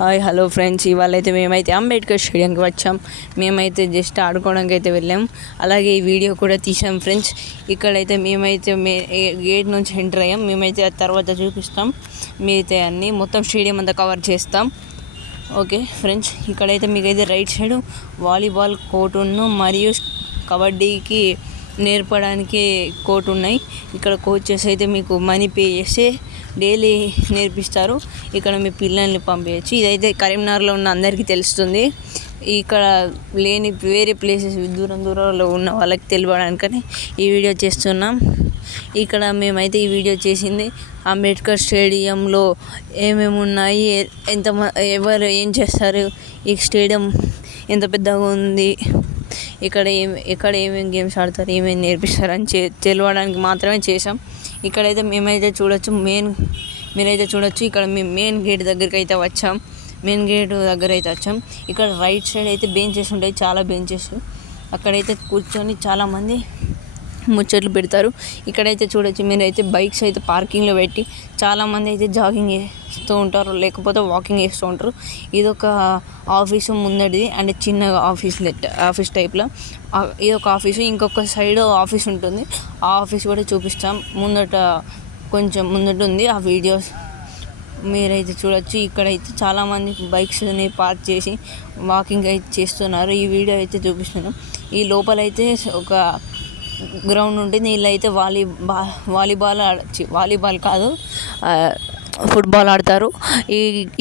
Hi hello friends, ఇవాళ అయితే మేమైతే అంబేద్కర్ స్టేడియంకి వచ్చాం. మేమైతే జస్ట్ ఆడుకోవడానికి అయితే వెళ్ళాం. అలాగే ఈ వీడియో కూడా తీసాం ఫ్రెండ్స్. ఇక్కడైతే మేమైతే గేట్ నుంచి ఎంటర్ అయ్యాం. మేమైతే తర్వాత చూపిస్తాం. మీరైతే అన్నీ మొత్తం స్టేడియం అంతా కవర్ చేస్తాం. ఓకే ఫ్రెండ్స్, ఇక్కడైతే మీకైతే రైట్ సైడ్ వాలీబాల్ కోర్టును మరియు కబడ్డీకి నేర్పడానికి కోర్టు ఉన్నాయి. ఇక్కడ కోచెస్ అయితే మీకు మనీ పే చేస్తే డైలీ నేర్పిస్తారు. ఇక్కడ మీ పిల్లల్ని పంపించచ్చు. ఇదైతే కరీంనగర్లో ఉన్న అందరికీ తెలుస్తుంది. ఇక్కడ లేని వేరే ప్లేసెస్ దూరంలో ఉన్న వాళ్ళకి తెలియడానికని ఈ వీడియో చేస్తున్నాం. ఇక్కడ మేమైతే ఈ వీడియో చేసింది అంబేద్కర్ స్టేడియంలో ఏమేమి ఉన్నాయి, ఎవరు ఏం చేస్తారు, ఈ స్టేడియం ఎంత పెద్దగా ఉంది, ఇక్కడ ఏమేమి గేమ్స్ ఆడతారు, ఏమేమి నేర్పిస్తారు అని తెలియడానికి మాత్రమే చేసాం. ఇక్కడైతే మేమైతే చూడొచ్చు, మీరైతే చూడొచ్చు. ఇక్కడ మేము మెయిన్ గేట్ దగ్గరికి అయితే వచ్చాం. ఇక్కడ రైట్ సైడ్ అయితే బెంచెస్ ఉంటాయి, చాలా బెంచెస్. అక్కడైతే కూర్చొని చాలామంది ముచ్చట్లు పెడతారు. ఇక్కడైతే చూడొచ్చు, మీరైతే బైక్స్ అయితే పార్కింగ్లో పెట్టి చాలామంది అయితే జాగింగ్ చేస్తూ ఉంటారు, లేకపోతే వాకింగ్ చేస్తూ ఉంటారు. ఇదొక ఆఫీసు ముందటిది, అంటే చిన్న ఆఫీస్ టైప్లో ఇదొక ఆఫీసు. ఇంకొక సైడ్ ఆఫీస్ ఉంటుంది. ఆ ఆఫీస్ కూడా చూపిస్తాం. కొంచెం ముందట ఉంది ఆ వీడియోస్, మీరైతే చూడొచ్చు. ఇక్కడైతే చాలామంది బైక్స్ని పార్క్ చేసి వాకింగ్ అయితే చేస్తున్నారు. ఈ వీడియో అయితే చూపిస్తున్నాం. ఈ లోపలైతే ఒక గ్రౌండ్ ఉంటుంది. వీళ్ళైతే వాలీబాల్ కాదు, ఫుట్బాల్ ఆడతారు.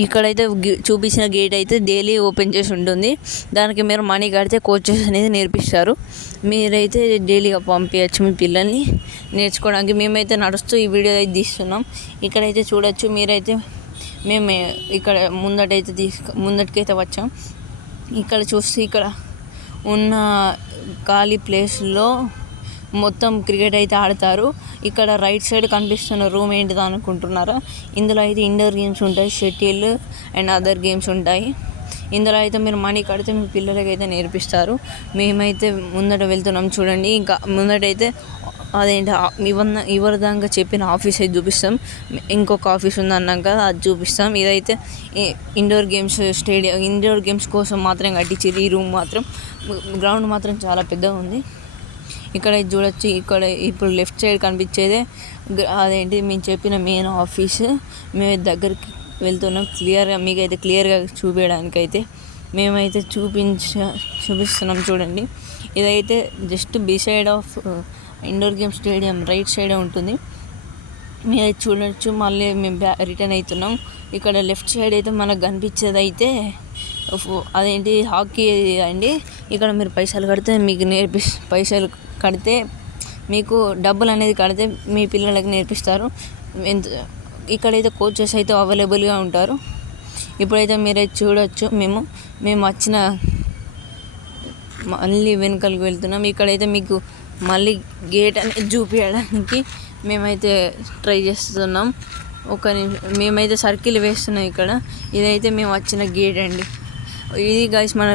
ఇక్కడైతే చూపించిన గేట్ అయితే డైలీ ఓపెన్ చేసి ఉంటుంది. దానికి మీరు మనీ కడితే కోచెస్ అనేది నేర్పిస్తారు. మీరైతే డైలీగా పంపించచ్చు మీ పిల్లల్ని నేర్చుకోవడానికి. మేమైతే నడుస్తూ ఈ వీడియో అయితే తీస్తున్నాం. ఇక్కడైతే చూడొచ్చు, మీరైతే మేము ఇక్కడ ముందటికైతే వచ్చాం. ఇక్కడ చూస్తే ఇక్కడ ఉన్న ఖాళీ ప్లేస్లో మొత్తం క్రికెట్ అయితే ఆడతారు. ఇక్కడ రైట్ సైడ్ కనిపిస్తున్న రూమ్ ఏంటిదో అనుకుంటున్నారా? ఇందులో అయితే ఇండోర్ గేమ్స్ ఉంటాయి, షటిల్ అండ్ అదర్ గేమ్స్ ఉంటాయి. ఇందులో అయితే మీరు మనీ కడితే మీ పిల్లలకి అయితే నేర్పిస్తారు. మేమైతే ముందట వెళ్తున్నాం చూడండి. ఇంకా ముందటైతే అదేంటి ఇవరిదాకా చెప్పిన ఆఫీస్ అయితే చూపిస్తాం. ఇంకొక ఆఫీస్ ఉంది అన్నాం కదా, అది చూపిస్తాం. ఇదైతే ఇండోర్ గేమ్స్ కోసం మాత్రం కట్టించారు. ఈ రూమ్ మాత్రం, గ్రౌండ్ మాత్రం చాలా పెద్దగా ఉంది. ఇక్కడ చూడొచ్చు. ఇక్కడ ఇప్పుడు లెఫ్ట్ సైడ్ కనిపించేదే అదేంటి మేము చెప్పిన మెయిన్ ఆఫీస్. మేము దగ్గరికి వెళ్తున్నాం మీకైతే క్లియర్గా చూపించడానికైతే. మేమైతే చూపిస్తున్నాం చూడండి. ఇదైతే just beside of indoor game stadium right సైడే ఉంటుంది. మీరైతే చూడొచ్చు. మళ్ళీ మేము రిటర్న్ అవుతున్నాం. ఇక్కడ లెఫ్ట్ సైడ్ అయితే మనకు కనిపించేది అయితే అదేంటి హాకీ అండి. ఇక్కడ మీరు పైసలు కడితే మీకు డబ్బులు అనేది కడితే మీ పిల్లలకి నేర్పిస్తారు. ఇక్కడైతే కోచెస్ అయితే అవైలబుల్గా ఉంటారు. ఇప్పుడైతే మీరైతే చూడొచ్చు, మేము వచ్చిన మళ్ళీ వెనకాలకి వెళ్తున్నాం. ఇక్కడైతే మీకు మళ్ళీ గేట్ అనేది చూపించడానికి మేమైతే ట్రై చేస్తున్నాం. మేమైతే సర్కిల్ వేస్తున్నాం ఇక్కడ. ఇదైతే మేము వచ్చిన గేట్ అండి. ఇది గైస్ మన